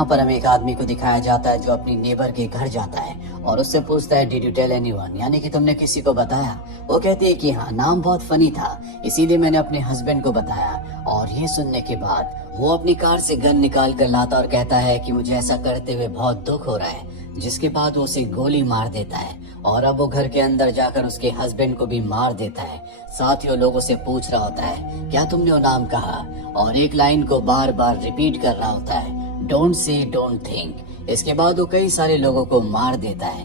जहाँ पर हमें एक आदमी को दिखाया जाता है जो अपनी नेबर के घर जाता है और उससे पूछता है डिड यू टेल एनीवन, यानी कि तुमने किसी को बताया। वो कहती है कि हाँ, नाम बहुत फनी था इसीलिए मैंने अपने हस्बैंड को बताया। और ये सुनने के बाद वो अपनी कार से गन निकाल कर लाता और कहता है कि मुझे ऐसा करते हुए बहुत दुख हो रहा है, जिसके बाद वो उसे गोली मार देता है और अब वो घर के अंदर जाकर उसके हस्बैंड को भी मार देता है। साथ ही वो लोगों से पूछ रहा होता है क्या तुमने वो नाम कहा, और एक लाइन को बार बार रिपीट कर रहा होता है, डोंट से डोंट थिंक। इसके बाद वो कई सारे लोगों को मार देता है।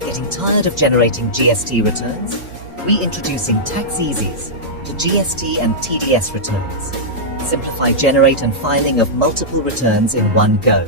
Getting tired of generating GST returns? Reintroducing TaxEasy's to GST and TDS returns. Simplify generate and filing of multiple returns in one go.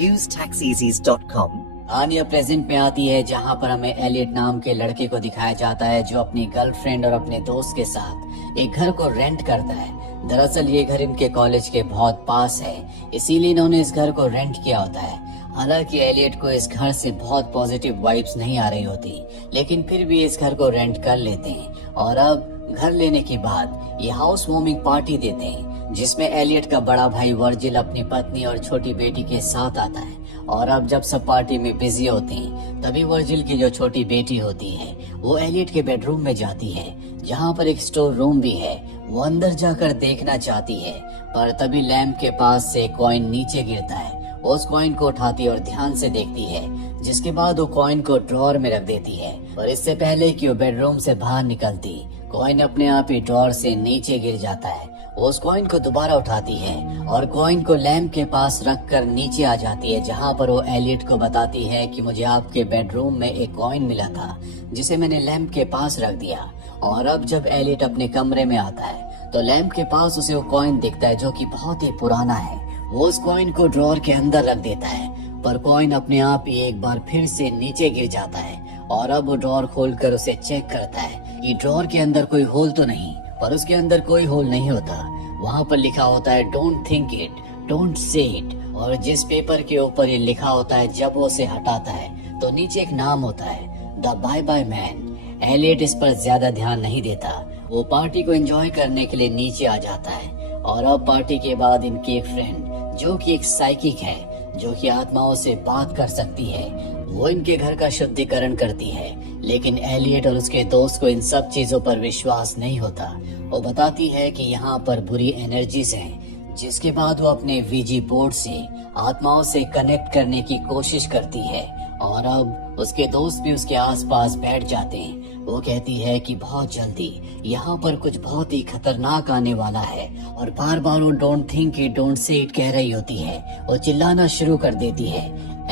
Use taxeasys.com. आनिया प्रेजेंट में आती है जहाँ पर हमें एलियट नाम के लड़के को दिखाया जाता है जो अपनी गर्लफ्रेंड और अपने दोस्त के साथ एक घर को रेंट करता है। दरअसल ये घर इनके कॉलेज के बहुत पास है, इसीलिए इन्होंने इस घर को रेंट किया होता है। हालांकि एलियट को इस घर से बहुत पॉजिटिव वाइब्स नहीं आ रही होती, लेकिन फिर भी इस घर को रेंट कर लेते हैं। और अब घर लेने के बाद ये हाउस वार्मिंग पार्टी देते हैं जिसमें एलियट का बड़ा भाई वर्जिल अपनी पत्नी और छोटी बेटी के साथ आता है। और अब जब सब पार्टी में बिजी होते हैं तभी वर्जिल की जो छोटी बेटी होती है वो एलियट के बेडरूम में जाती है जहाँ पर एक स्टोर रूम भी है। वो अंदर जाकर देखना चाहती है पर तभी लैंप के पास से कॉइन नीचे गिरता है। वो उस कॉइन को उठाती और ध्यान से देखती है, जिसके बाद वो कॉइन को ड्रॉअर में रख देती है। और इससे पहले कि वो बेडरूम से बाहर निकलती, कॉइन अपने आप ही ड्रॉअर से नीचे गिर जाता है। वो उस कॉइन को दोबारा उठाती है और कॉइन को लैंप के पास रख कर नीचे आ जाती है, जहाँ पर वो एलियट को बताती है कि मुझे आपके बेडरूम में एक कॉइन मिला था जिसे मैंने लैंप के पास रख दिया। और अब जब एलियट अपने कमरे में आता है तो लैंप के पास उसे वो कॉइन दिखता है जो कि बहुत ही पुराना है। वो उस कॉइन को ड्रॉअर के अंदर रख देता है पर कॉइन अपने आप ही एक बार फिर से नीचे गिर जाता है। और अब वो ड्रॉअर खोलकर उसे चेक करता है कि ड्रॉअर के अंदर कोई होल तो नहीं, पर उसके अंदर कोई होल नहीं होता। वहाँ पर लिखा होता है don't think it, don't say it. और जिस पेपर के ऊपर ये लिखा होता है जब वो उसे हटाता है तो नीचे एक नाम होता है, the bye bye man. Elliot इस पर ज्यादा ध्यान नहीं देता, वो पार्टी को एंजॉय करने के लिए नीचे आ जाता है। और अब पार्टी के बाद इनकी एक फ्रेंड जो कि एक साइकिक है, जो कि आत्माओं से बात कर सकती है, वो इनके घर का शुद्धिकरण करती है। लेकिन एलियट और उसके दोस्त को इन सब चीजों पर विश्वास नहीं होता। वो बताती है कि यहाँ पर बुरी एनर्जीज हैं, जिसके बाद वो अपने वीजी बोर्ड से आत्माओं से कनेक्ट करने की कोशिश करती है। और अब उसके दोस्त भी उसके आसपास बैठ जाते हैं। वो कहती है कि बहुत जल्दी यहाँ पर कुछ बहुत ही खतरनाक आने वाला है और बार बार वो don't think it, don't say it कह रही होती है। वो चिल्लाना शुरू कर देती है।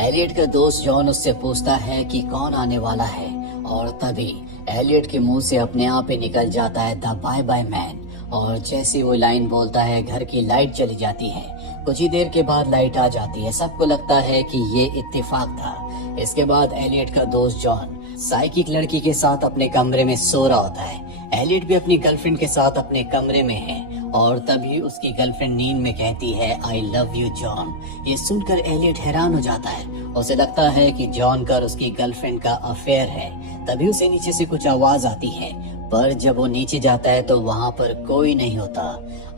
एलियट का दोस्त जॉन उससे पूछता है कि कौन आने वाला है और तभी एलियट के मुंह से अपने आप ही निकल जाता है द बाय बाय मैन। और जैसे वो लाइन बोलता है घर की लाइट चली जाती है। कुछ ही देर के बाद लाइट आ जाती है। सबको लगता है कि ये इत्तेफाक था। इसके बाद एलियट का दोस्त जॉन साइकिक लड़की के साथ अपने कमरे में सो रहा होता है। एलियट भी अपनी गर्लफ्रेंड के साथ अपने कमरे में है और तभी उसकी गर्लफ्रेंड नींद में कहती है आई लव यू जॉन। ये सुनकर एलियट हैरान हो जाता है। उसे लगता है कि जॉन का और उसकी गर्लफ्रेंड का अफेयर है। तभी उसे नीचे से कुछ आवाज आती है, पर जब वो नीचे जाता है तो वहाँ पर कोई नहीं होता।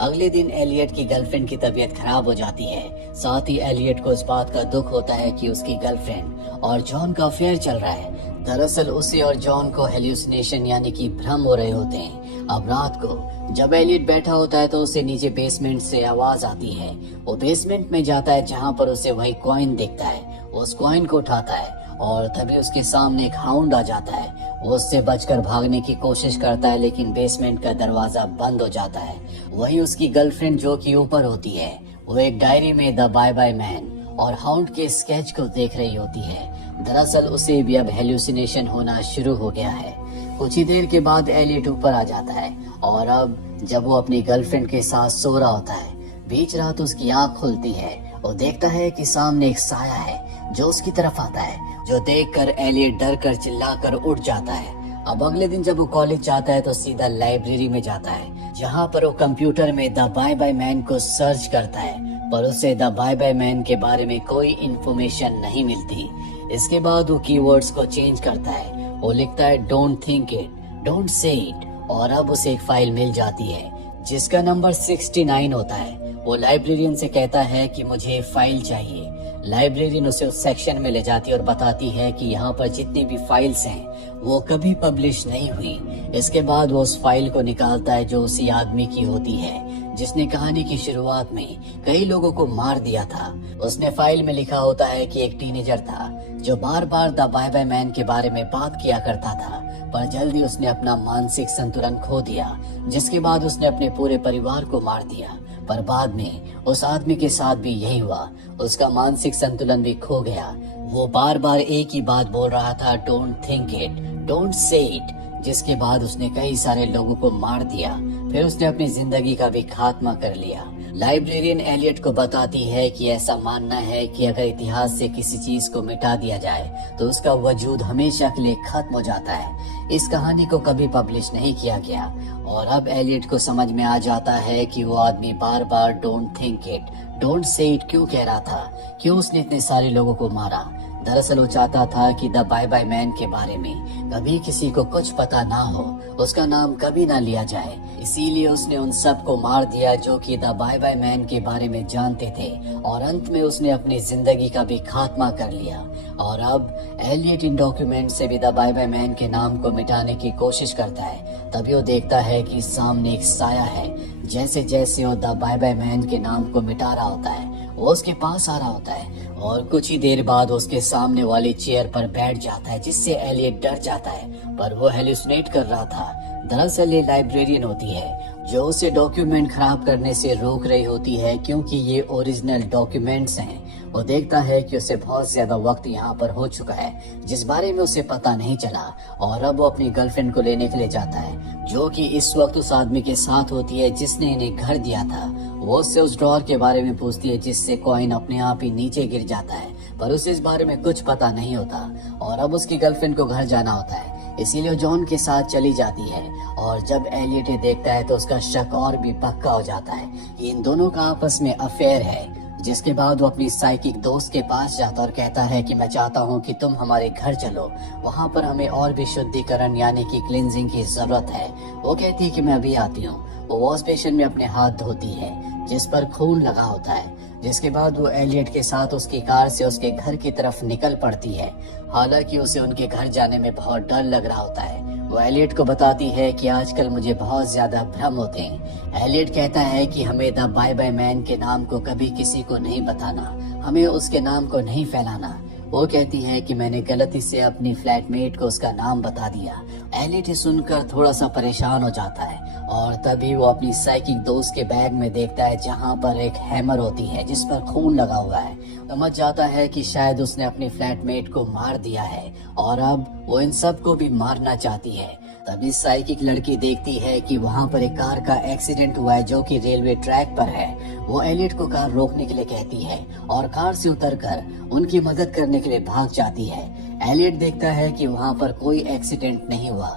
अगले दिन एलियट की गर्लफ्रेंड की तबीयत खराब हो जाती है। साथ ही एलियट को इस बात का दुख होता है कि उसकी गर्लफ्रेंड और जॉन का अफेयर चल रहा है। दरअसल उसे और जॉन को हेल्यूसिनेशन यानी कि भ्रम हो रहे होते हैं। अब रात को जब एलियट बैठा होता है तो उसे नीचे बेसमेंट से आवाज आती है। वो बेसमेंट में जाता है जहाँ पर उसे वही कॉइन दिखता है। वो उस कॉइन को उठाता है और तभी उसके सामने एक हाउंड आ जाता है। वो उससे बचकर भागने की कोशिश करता है, लेकिन बेसमेंट का दरवाजा बंद हो जाता है। वहीं उसकी गर्लफ्रेंड जो कि ऊपर होती है, वो एक डायरी में द बाय बाय मैन और हाउंड के स्केच को देख रही होती है। दरअसल उसे भी अब हेल्यूसिनेशन होना शुरू हो गया है। कुछ ही देर के बाद एलियट ऊपर आ जाता है और अब जब वो अपनी गर्लफ्रेंड के साथ सो रहा होता है, बीच रात उसकी आंख खुलती है। वो देखता है कि सामने एक साया है जो उसकी तरफ आता है, जो देखकर एलियट डर कर चिल्लाकर उठ जाता है। अब अगले दिन जब वो कॉलेज जाता है तो सीधा लाइब्रेरी में जाता है, जहाँ पर वो कंप्यूटर में द बाय बाय मैन को सर्च करता है, पर उसे द बाय बाय मैन के बारे में कोई इन्फॉर्मेशन नहीं मिलती। इसके बाद वो कीवर्ड्स को चेंज करता है। वो लिखता है don't think it, don't say it, और अब उसे एक फाइल मिल जाती है जिसका नंबर 69 होता है। वो लाइब्रेरियन से कहता है कि मुझे फाइल चाहिए। लाइब्रेरियन उसे उस सेक्शन में ले जाती है और बताती है कि यहाँ पर जितनी भी फाइल्स हैं वो कभी पब्लिश नहीं हुई। इसके बाद वो उस फाइल को निकालता है जो उसी आदमी की होती है जिसने कहानी की शुरुआत में कई लोगों को मार दिया था। उसने फाइल में लिखा होता है कि एक टीनेजर था जो बार बार द बाय बाय मैन के बारे में बात किया करता था, पर जल्दी उसने अपना मानसिक संतुलन खो दिया, जिसके बाद उसने अपने पूरे परिवार को मार दिया। पर बाद में उस आदमी के साथ भी यही हुआ, उसका मानसिक संतुलन भी खो गया। वो बार बार एक ही बात बोल रहा था, don't think it, don't say it, जिसके बाद उसने कई सारे लोगों को मार दिया। फिर उसने अपनी जिंदगी का भी खात्मा कर लिया। लाइब्रेरियन एलियट को बताती है कि ऐसा मानना है कि अगर इतिहास से किसी चीज को मिटा दिया जाए तो उसका वजूद हमेशा के लिए खत्म हो जाता है। इस कहानी को कभी पब्लिश नहीं किया गया और अब एलियट को समझ में आ जाता है कि वो आदमी बार बार don't think it, don't say it क्यों कह रहा था, क्यों उसने इतने सारे लोगों को मारा। दरअसल वो चाहता था कि द बाय बाय मैन के बारे में कभी किसी को कुछ पता ना हो, उसका नाम कभी ना लिया जाए। इसीलिए उसने उन सब को मार दिया जो कि द बाय बाय मैन के बारे में जानते थे और अंत में उसने अपनी जिंदगी का भी खात्मा कर लिया। और अब एलियट इन डॉक्यूमेंट से भी द बाय बाय मैन के नाम को मिटाने की कोशिश करता है। तभी वो देखता है कि सामने एक साया है। जैसे जैसे वो द बाय बाय मैन के नाम को मिटा रहा होता है वो उसके पास आ रहा होता है और कुछ ही देर बाद उसके सामने वाली चेयर पर बैठ जाता है, जिससे एलियट डर जाता है। पर वो हेलुसिनेट कर रहा था। दरअसल ये लाइब्रेरियन होती है जो उसे डॉक्यूमेंट खराब करने से रोक रही होती है, क्योंकि ये ओरिजिनल डॉक्यूमेंट्स हैं। वो देखता है कि उसे बहुत ज्यादा वक्त यहाँ पर हो चुका है जिस बारे में उसे पता नहीं चला, और अब वो अपनी गर्लफ्रेंड को लेने के लिए जाता है जो कि इस वक्त उस आदमी के साथ होती है जिसने इन्हें घर दिया था। वो उससे उस ड्रॉर के बारे में पूछती है जिससे कॉइन अपने आप ही नीचे गिर जाता है, पर उसे इस बारे में कुछ पता नहीं होता। और अब उसकी गर्लफ्रेंड को घर जाना होता है, इसीलिए जॉन के साथ चली जाती है। और जब एलियट देखता है तो उसका शक और भी पक्का हो जाता है कि इन दोनों का आपस में अफेयर है। जिसके बाद वो अपनी साइकिक दोस्त के पास जाता और कहता है कि मैं चाहता हूँ कि तुम हमारे घर चलो, वहाँ पर हमें और भी शुद्धिकरण यानी कि क्लींजिंग की जरूरत है। वो कहती है कि मैं अभी आती हूँ। वो वॉश बेसिन में अपने हाथ धोती है जिस पर खून लगा होता है। जिसके बाद वो एलियट के साथ उसकी कार से उसके घर की तरफ निकल पड़ती है। हालांकि उसे उनके घर जाने में बहुत डर लग रहा होता है। वो एलियट को बताती है कि आजकल मुझे बहुत ज्यादा भ्रम होते हैं। एलियट कहता है कि हमें द बाय बाय मैन के नाम को कभी किसी को नहीं बताना, हमें उसके नाम को नहीं फैलाना। वो कहती है कि मैंने गलती से अपनी फ्लैटमेट को उसका नाम बता दिया। एलियट सुनकर थोड़ा सा परेशान हो जाता है और तभी वो अपनी साइकिक दोस्त के बैग में देखता है जहाँ पर एक हैमर होती है जिस पर खून लगा हुआ है। समझ जाता है कि शायद उसने अपनी फ्लैटमेट को मार दिया है और अब वो इन सब को भी मारना चाहती है। तभी साइकिक लड़की देखती है कि वहाँ पर एक कार का एक्सीडेंट हुआ है जो कि रेलवे ट्रैक पर है। वो एलियट को कार रोकने के लिए कहती है और कार से उतरकर उनकी मदद करने के लिए भाग जाती है। एलियट देखता है कि वहाँ पर कोई एक्सीडेंट नहीं हुआ,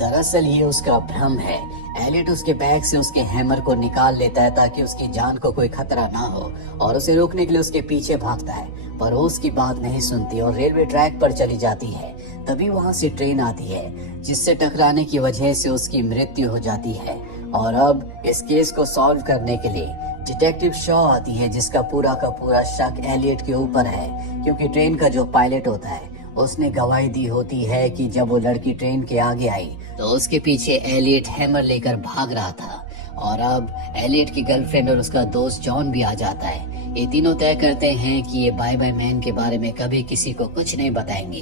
दरअसल ये उसका भ्रम है। एलियट उसके बैग से उसके हैमर को निकाल लेता है ताकि उसकी जान को कोई खतरा ना हो और उसे रोकने के लिए उसके पीछे भागता है, पर वो उसकी बात नहीं सुनती और रेलवे ट्रैक पर चली जाती है। तभी वहाँ से ट्रेन आती है जिससे टकराने की वजह से उसकी मृत्यु हो जाती है। और अब इस केस को सॉल्व करने के लिए डिटेक्टिव शॉ आती है जिसका पूरा का पूरा शक एलियट के ऊपर है, क्योंकि ट्रेन का जो पायलट होता है उसने गवाही दी होती है कि जब वो लड़की ट्रेन के आगे आई तो उसके पीछे एलियट हैमर लेकर भाग रहा था। और अब एलियट की गर्लफ्रेंड और उसका दोस्त जॉन भी आ जाता है। ये तीनों तय करते हैं कि ये बाय बाय मैन के बारे में कभी किसी को कुछ नहीं बताएंगे।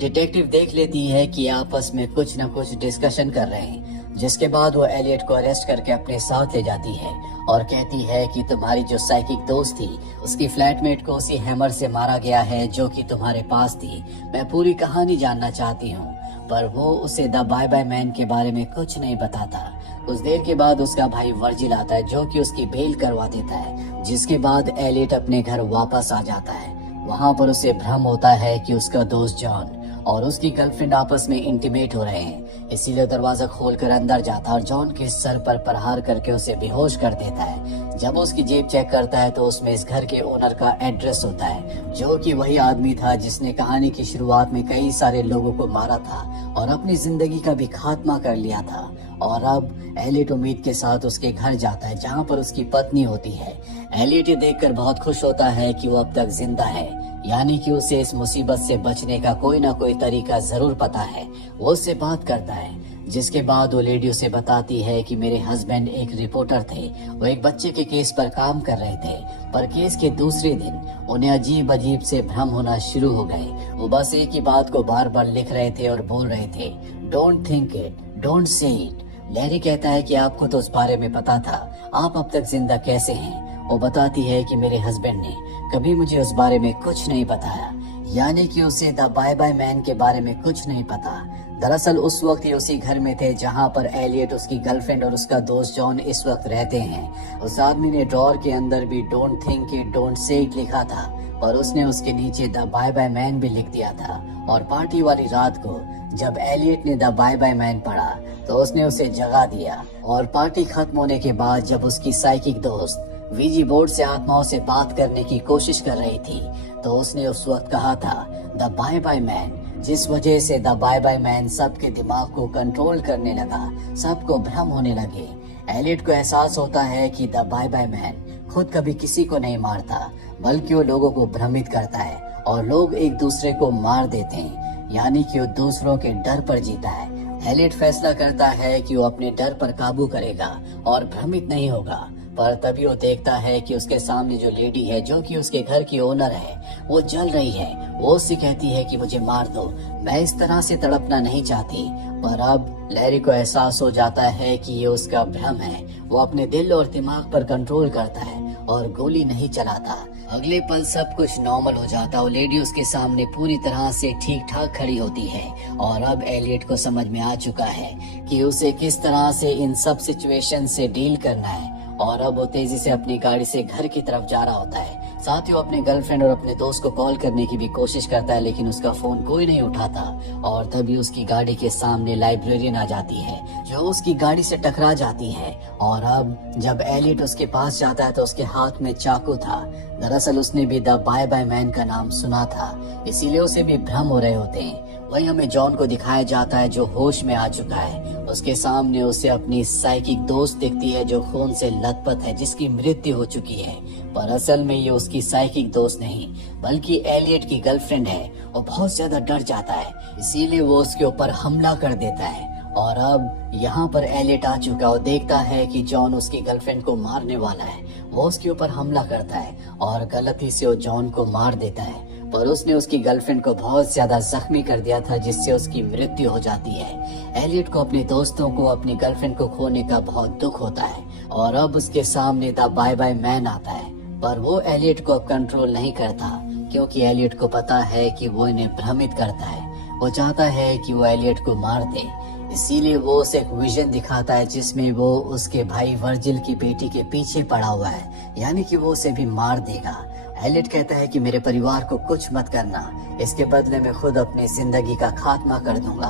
डिटेक्टिव देख लेती है कि आपस में कुछ न कुछ डिस्कशन कर रहे हैं, जिसके बाद वो एलियट को अरेस्ट करके अपने साथ ले जाती है और कहती है कि तुम्हारी जो साइकिक दोस्त थी उसकी फ्लैटमेट को उसी हैमर से मारा गया है जो कि तुम्हारे पास थी। मैं पूरी कहानी जानना चाहती हूँ, पर वो उसे द बाय बाय मैन के बारे में कुछ नहीं बताता। कुछ देर के बाद उसका भाई वर्जिल आता है जो कि उसकी बेल करवा देता है, जिसके बाद एलियट अपने घर वापस आ जाता है। वहाँ पर उसे भ्रम होता है कि उसका दोस्त जॉन और उसकी गर्लफ्रेंड आपस में इंटीमेट हो रहे हैं। इसीलिए दरवाजा खोलकर अंदर जाता है और जॉन के सर पर प्रहार करके उसे बेहोश कर देता है। जब उसकी जेब चेक करता है तो उसमें इस घर के ओनर का एड्रेस होता है, जो कि वही आदमी था जिसने कहानी की शुरुआत में कई सारे लोगों को मारा था और अपनी जिंदगी का भी खात्मा कर लिया था। और अब एलियट उम्मीद के साथ उसके घर जाता है जहाँ पर उसकी पत्नी होती है। एलियट ये देखकर बहुत खुश होता है कि वो अब तक जिंदा है, यानी कि उसे इस मुसीबत से बचने का कोई ना कोई तरीका जरूर पता है। वो उससे बात करता है, जिसके बाद वो लेडी उसे बताती है कि मेरे हस्बैंड एक रिपोर्टर थे। वो एक बच्चे के केस पर काम कर रहे थे, पर केस के दूसरे दिन उन्हें अजीब अजीब से भ्रम होना शुरू हो गए। वो बस एक ही बात को बार बार लिख रहे थे और बोल रहे थे, don't think it, don't say it. Larry कहता है कि आपको तो उस बारे में पता था, आप अब तक जिंदा कैसे हैं? वो बताती है कि मेरे हस्बैंड ने कभी मुझे उस बारे में कुछ नहीं बताया, यानी कि उसे द बाय बाय मैन के बारे में कुछ नहीं पता। दरअसल उस वक्त ये उसी घर में थे जहाँ पर एलियट, उसकी गर्लफ्रेंड और उसका दोस्त जॉन इस वक्त रहते हैं। उस आदमी ने ड्रॉर के अंदर भी don't think it, don't say it लिखा था और उसने उसके नीचे द बाय बाय मैन भी लिख दिया था। और पार्टी वाली रात को जब एलियट ने द बाय बाय मैन पढ़ा तो उसने उसे जगा दिया। और पार्टी खत्म होने के बाद जब उसकी साइकिक दोस्त वीजी बोर्ड से आत्माओं से बात करने की कोशिश कर रही थी तो उसने उस वक्त कहा था द बाय बाय मैन, जिस वजह से द बाय बाय मैन सबके दिमाग को कंट्रोल करने लगा, सबको भ्रम होने लगे। एलियट को एहसास होता है कि द बाय बाय मैन खुद कभी किसी को नहीं मारता, बल्कि वो लोगों को भ्रमित करता है और लोग एक दूसरे को मार देते हैं, यानी कि वो दूसरों के डर पर जीता है। एलियट फैसला करता है कि वो अपने डर पर काबू करेगा और भ्रमित नहीं होगा। पर तभी वो देखता है कि उसके सामने जो लेडी है, जो कि उसके घर की ओनर है, वो जल रही है। वो उससे कहती है कि मुझे मार दो, मैं इस तरह से तड़पना नहीं चाहती। पर अब लैरी को एहसास हो जाता है कि ये उसका भ्रम है। वो अपने दिल और दिमाग पर कंट्रोल करता है और गोली नहीं चलाता। अगले पल सब कुछ नॉर्मल हो जाता। वो लेडी उसके सामने पूरी तरह से ठीक ठाक खड़ी होती है और अब एलियट को समझ में आ चुका है कि उसे किस तरह से इन सब सिचुएशन से डील करना है। और अब वो तेजी से अपनी गाड़ी से घर की तरफ जा रहा होता है। साथ ही वो अपने गर्लफ्रेंड और अपने दोस्त को कॉल करने की भी कोशिश करता है, लेकिन उसका फोन कोई नहीं उठाता। और तभी उसकी गाड़ी के सामने लाइब्रेरियन आ जाती है, जो उसकी गाड़ी से टकरा जाती है। और अब जब एलियट उसके पास जाता है तो उसके हाथ में चाकू था। दरअसल उसने भी द बाय बाय मैन का नाम सुना था, इसीलिए उसे भी भ्रम हो रहे होते हैं। वही हमें जॉन को दिखाया जाता है जो होश में आ चुका है। उसके सामने उसे अपनी साइकिक दोस्त दिखती है जो खून से लथपथ है, जिसकी मृत्यु हो चुकी है। पर असल में ये उसकी साइकिक दोस्त नहीं, बल्कि एलियट की गर्लफ्रेंड है। वो बहुत ज्यादा डर जाता है, इसीलिए वो उसके ऊपर हमला कर देता है। और अब यहाँ पर एलियट आ चुका, वो देखता है कि जॉन उसकी गर्लफ्रेंड को मारने वाला है। वो उसके ऊपर हमला करता है और गलती से वो जॉन को मार देता है। पर उसने उसकी गर्लफ्रेंड को बहुत ज्यादा जख्मी कर दिया था, जिससे उसकी मृत्यु हो जाती है। एलियट को अपने दोस्तों को, अपनी गर्लफ्रेंड को खोने का बहुत दुख होता है। और अब उसके सामने द बाय बाय मैन आता है, पर वो एलियट को अब कंट्रोल नहीं करता, क्योंकि एलियट को पता है कि वो इन्हें भ्रमित करता है। वो चाहता है कि वो एलियट को मार दे, इसीलिए वो उसे एक विजन दिखाता है जिसमें वो उसके भाई वर्जिल की बेटी के पीछे पड़ा हुआ है, यानी कि वो उसे भी मार देगा। एलियट कहता है कि मेरे परिवार को कुछ मत करना, इसके बदले में खुद अपनी जिंदगी का खात्मा कर दूंगा।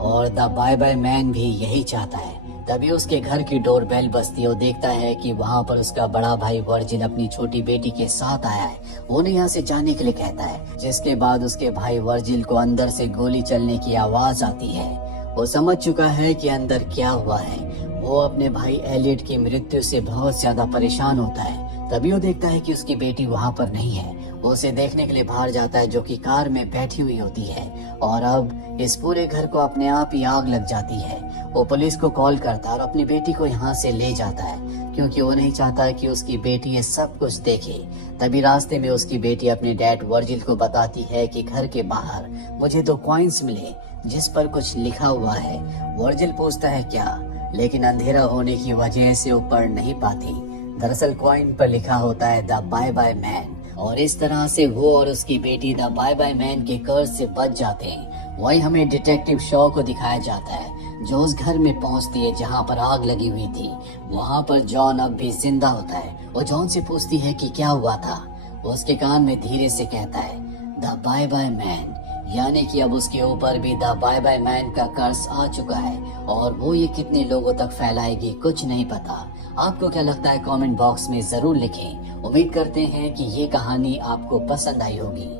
और द बाय बाय मैन भी यही चाहता है। तभी उसके घर की डोर बेल बजती है। वो देखता है कि वहाँ पर उसका बड़ा भाई वर्जिल अपनी छोटी बेटी के साथ आया है। वो उन्हें यहाँ से जाने के लिए कहता है, जिसके बाद उसके भाई वर्जिल को अंदर से गोली चलने की आवाज आती है। वो समझ चुका है कि अंदर क्या हुआ है। वो अपने भाई एलियट की मृत्यु से बहुत ज्यादा परेशान होता है। तभी वो देखता है कि उसकी बेटी वहाँ पर नहीं है। वो उसे देखने के लिए बाहर जाता है, जो कि कार में बैठी हुई होती है। और अब इस पूरे घर को अपने आप ही आग लग जाती है। वो पुलिस को कॉल करता है और अपनी बेटी को यहाँ से ले जाता है, क्योंकि वो नहीं चाहता कि उसकी बेटी ये सब कुछ देखे। तभी रास्ते में उसकी बेटी अपने डैड वर्जिल को बताती है कि घर के बाहर मुझे 2 कॉइन्स मिले जिस पर कुछ लिखा हुआ है। वर्जिल पूछता है क्या, लेकिन अंधेरा होने की वजह से वो पढ़ नहीं पाती। दरअसल कॉइन पर लिखा होता है द बाय बाय मैन, और इस तरह से वो और उसकी बेटी द बाय बाय मैन के कर्ज से बच जाते हैं। वही हमें डिटेक्टिव शॉ को दिखाया जाता है, जो उस घर में पहुंचती है जहां पर आग लगी हुई थी। वहां पर जॉन अब भी जिंदा होता है। वो जॉन से पूछती है कि क्या हुआ था। वो उसके कान में धीरे से कहता है द बाय बाय मैन यानी कि अब उसके ऊपर भी द बाय बाय मैन का कर्ज आ चुका है और वो ये कितने लोगों तक फैलाएगी कुछ नहीं पता। आपको क्या लगता है कमेंट बॉक्स में जरूर लिखें। उम्मीद करते हैं कि ये कहानी आपको पसंद आई होगी।